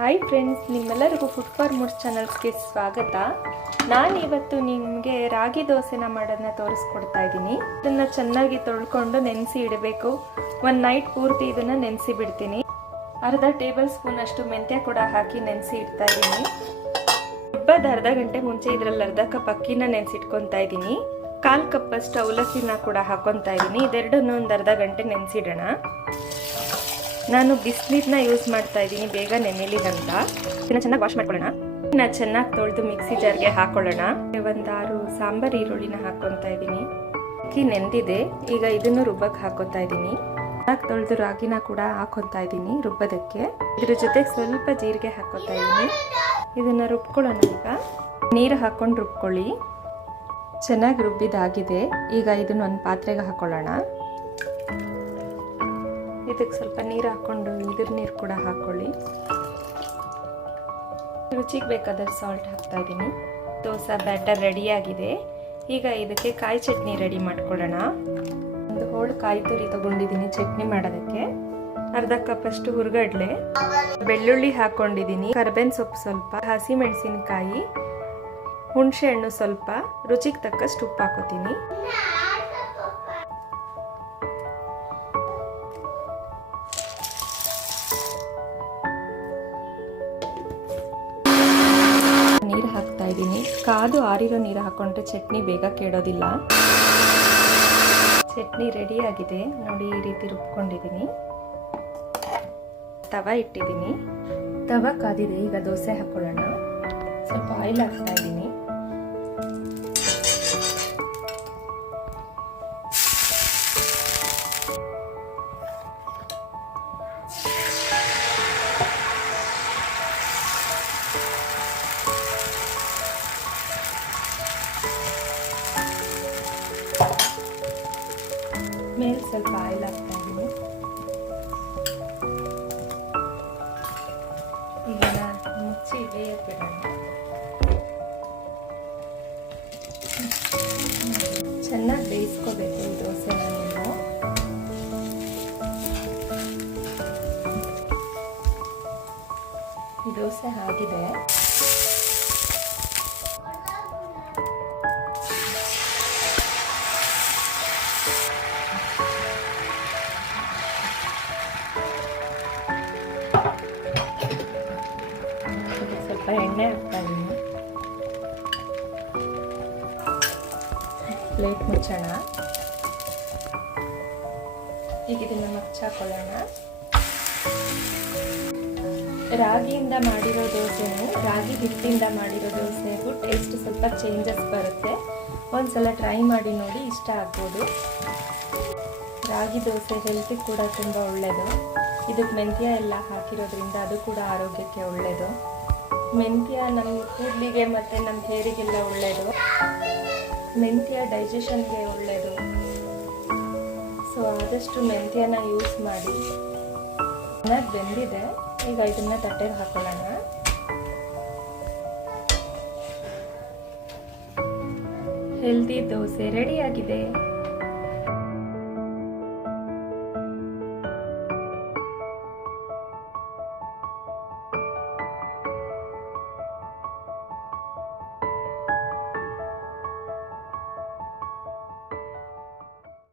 Hi friends, ನಿಮ್ಮೆಲ್ಲರಿಗೂ food for moods ಚಾನಲ್ಸ್ಗೆ ಸ್ವಾಗತ. ನಾನಿವತ್ತು ನಿಮಗೆ ರಾಗಿ ದೋಸೆನ ಮಾಡೋದನ್ನ ತೋರಿಸ್ಕೊಡ್ತಾ ಇದ್ದೀನಿ. ಇದನ್ನು ಚೆನ್ನಾಗಿ ತೊಳ್ಕೊಂಡು ನೆನೆಸಿ ಇಡಬೇಕು. ಒಂದು ನೈಟ್ ಪೂರ್ತಿ ಇದನ್ನು ನೆನೆಸಿ ಬಿಡ್ತೀನಿ. ಅರ್ಧ ಟೇಬಲ್ ಸ್ಪೂನ್ ಅಷ್ಟು ಮೆಂತ್ಯ ಕೂಡ ಹಾಕಿ ನೆನೆಸಿ ಇಡ್ತಾ ಇದ್ದೀನಿ. ರುಬ್ಬದ ಅರ್ಧ ಗಂಟೆ ಮುಂಚೆ ಇದರಲ್ಲಿ ಅರ್ಧ ಕಪ್ ಅಕ್ಕಿನ ನೆನೆಸಿಟ್ಕೊತಾ ಇದ್ದೀನಿ. 1/4 ಕಪ್ ಅಷ್ಟು ಅವಲಕ್ಕಿನ ಕೂಡ ಹಾಕೊತಾ ಇದ್ದೀನಿ. ಇದೆರಡನ್ನು ಒಂದು ಅರ್ಧ ಗಂಟೆ ನೆನೆಸಿಡೋಣ. ನಾನು ಬಿಸಿನೀರನ್ನ ಯೂಸ್ ಮಾಡ್ತಾ ಇದ್ದೀನಿ, ಬೇಗ ನೆನೆಯಲಿ ಅಂತ. ಇದನ್ನ ಚೆನ್ನಾಗಿ ವಾಶ್ ಮಾಡ್ಕೊಳ್ಳೋಣ. ಇದನ್ನ ಚೆನ್ನಾಗಿ ತೊಳೆದು ಮಿಕ್ಸಿ ಜಾರ್ಗೆ ಹಾಕೊಳ್ಳೋಣ. ಒಂದು 6 ಸಾಂಬಾರ್ ಈರುಳ್ಳಿನ ಹಾಕೊತಾ ಇದ್ದೀನಿ. ಅಕ್ಕಿ ನೆಂದಿದೆ, ಈಗ ಇದನ್ನು ರುಬ್ಬಕ್ಕೆ ಹಾಕೋತಾ ಇದ್ದೀನಿ. ಚೆನ್ನಾಗಿ ತೊಳೆದು ರಾಗಿನ ಕೂಡ ಹಾಕೊತಾ ಇದ್ದೀನಿ ರುಬ್ಬೋದಕ್ಕೆ. ಇದ್ರ ಜೊತೆಗೆ ಸ್ವಲ್ಪ ಜೀರಿಗೆ ಹಾಕೋತಾ ಇದ್ದೀನಿ. ಇದನ್ನ ರುಬ್ಕೊಳ್ಳೋಣ. ಈಗ ನೀರು ಹಾಕೊಂಡು ರುಬ್ಕೊಳ್ಳಿ. ಚೆನ್ನಾಗಿ ರುಬ್ಬಿದಾಗಿದೆ. ಈಗ ಇದನ್ನ ಒಂದು ಪಾತ್ರೆಗೆ ಹಾಕೊಳ್ಳೋಣ. ಇದಕ್ಕೆ ಸ್ವಲ್ಪ ನೀರು ಹಾಕ್ಕೊಂಡು ಇದ್ರ ನೀರು ಕೂಡ ಹಾಕ್ಕೊಳ್ಳಿ. ರುಚಿಗೆ ಬೇಕಾದಷ್ಟು ಸಾಲ್ಟ್ ಹಾಕ್ತಾ ಇದ್ದೀನಿ. ದೋಸೆ ಬ್ಯಾಟರ್ ರೆಡಿಯಾಗಿದೆ. ಈಗ ಇದಕ್ಕೆ ಕಾಯಿ ಚಟ್ನಿ ರೆಡಿ ಮಾಡ್ಕೊಳ್ಳೋಣ. ಒಂದು ಹೋಳು ಕಾಯಿ ತುರಿ ತಗೊಂಡಿದ್ದೀನಿ ಚಟ್ನಿ ಮಾಡೋದಕ್ಕೆ. ಅರ್ಧ ಕಪ್ ಅಷ್ಟು ಹುರ್ಗಡ್ಲೆ, ಬೆಳ್ಳುಳ್ಳಿ ಹಾಕ್ಕೊಂಡಿದ್ದೀನಿ, ಕರ್ಬೇವಿನ ಸೊಪ್ಪು ಸ್ವಲ್ಪ, ಹಸಿ ಮೆಣಸಿನಕಾಯಿ, ಹುಣಸೆ ಹಣ್ಣು ಸ್ವಲ್ಪ, ರುಚಿಗೆ ತಕ್ಕಷ್ಟು ಉಪ್ಪು ಹಾಕೋತೀನಿ. ನೀರು ಹಾಕ್ತಾ ಇದ್ದೀನಿ. ಕಾದು ಆರಿರೋ ನೀರು ಹಾಕೊಂಡ್ರೆ ಚಟ್ನಿ ಬೇಗ ಕೆಡೋದಿಲ್ಲ. ಚಟ್ನಿ ರೆಡಿ ಆಗಿದೆ ನೋಡಿ. ಈ ರೀತಿ ರುಬ್ಕೊಂಡಿದ್ದೀನಿ. ತವಾ ಇಟ್ಟಿದ್ದೀನಿ. ತವಾ ಕಾದಿದೆ. ಈಗ ದೋಸೆ ಹಾಕೊಳ್ಳೋಣ. ಸ್ವಲ್ಪ ಆಯಿಲ್ ಹಾಕ್ತಾ ಇದ್ದೀನಿ. ಮೇಲೆ ಸ್ವಲ್ಪ ಆಯಿಲ್ ಹಾಕ್ತಾ ಇದ್ದೀನಿ. ಈಗ ಮುಚ್ಚಿ ಬೇಯಕ್ಕೆ ಬಿಡೋಣ. ಚೆನ್ನಾಗಿ ಬೇಯಿಸ್ಕೋಬೇಕು ಈ ದೋಸೆನ ನೀವು. ಈ ದೋಸೆ ಆಗಿದೆ. ಸ್ವಲ್ಪ ಎಣ್ಣೆ ಹಾಕ್ತಾ ಇದ್ದೀನಿ. ಪ್ಲೇಟ್ ಮುಚ್ಚೋಣ. ಈಗ ಇದನ್ನು ಮಚ್ಚಾಕೊಳ್ಳೋಣ. ರಾಗಿಯಿಂದ ಮಾಡಿರೋ ದೋಸೆನೂ ರಾಗಿ ಹಿಟ್ಟಿಂದ ಮಾಡಿರೋ ದೋಸೆಗೂ ಟೇಸ್ಟ್ ಸ್ವಲ್ಪ ಚೇಂಜಸ್ ಬರುತ್ತೆ. ಒಂದ್ಸಲ ಟ್ರೈ ಮಾಡಿ ನೋಡಿ, ಇಷ್ಟ ಆಗ್ಬೋದು. ರಾಗಿ ದೋಸೆ ಹೆಲ್ತಿಗೆ ಕೂಡ ತುಂಬ ಒಳ್ಳೆಯದು. ಇದಕ್ಕೆ ಮೆಂತ್ಯ ಎಲ್ಲ ಹಾಕಿರೋದ್ರಿಂದ ಅದು ಕೂಡ ಆರೋಗ್ಯಕ್ಕೆ ಒಳ್ಳೆಯದು. ಮೆಂತ್ಯ ನಮ್ಮ ಕೂದಲಿಗೆ ಮತ್ತು ನಮ್ಮ ಹೇರಿಗೆಲ್ಲ ಒಳ್ಳೆಯದು. ಮೆಂತ್ಯ ಡೈಜೆಷನ್ಗೆ ಒಳ್ಳೆಯದು. ಸೊ ಆದಷ್ಟು ಮೆಂತ್ಯನ ಯೂಸ್ ಮಾಡಿ. ಚೆನ್ನಾಗಿ ಬೆಂದಿದೆ. ಈಗ ಇದನ್ನು ತಟ್ಟೆಗೆ ಹಾಕೊಳ್ಳೋಣ. ಹೆಲ್ದಿ ದೋಸೆ ರೆಡಿಯಾಗಿದೆ.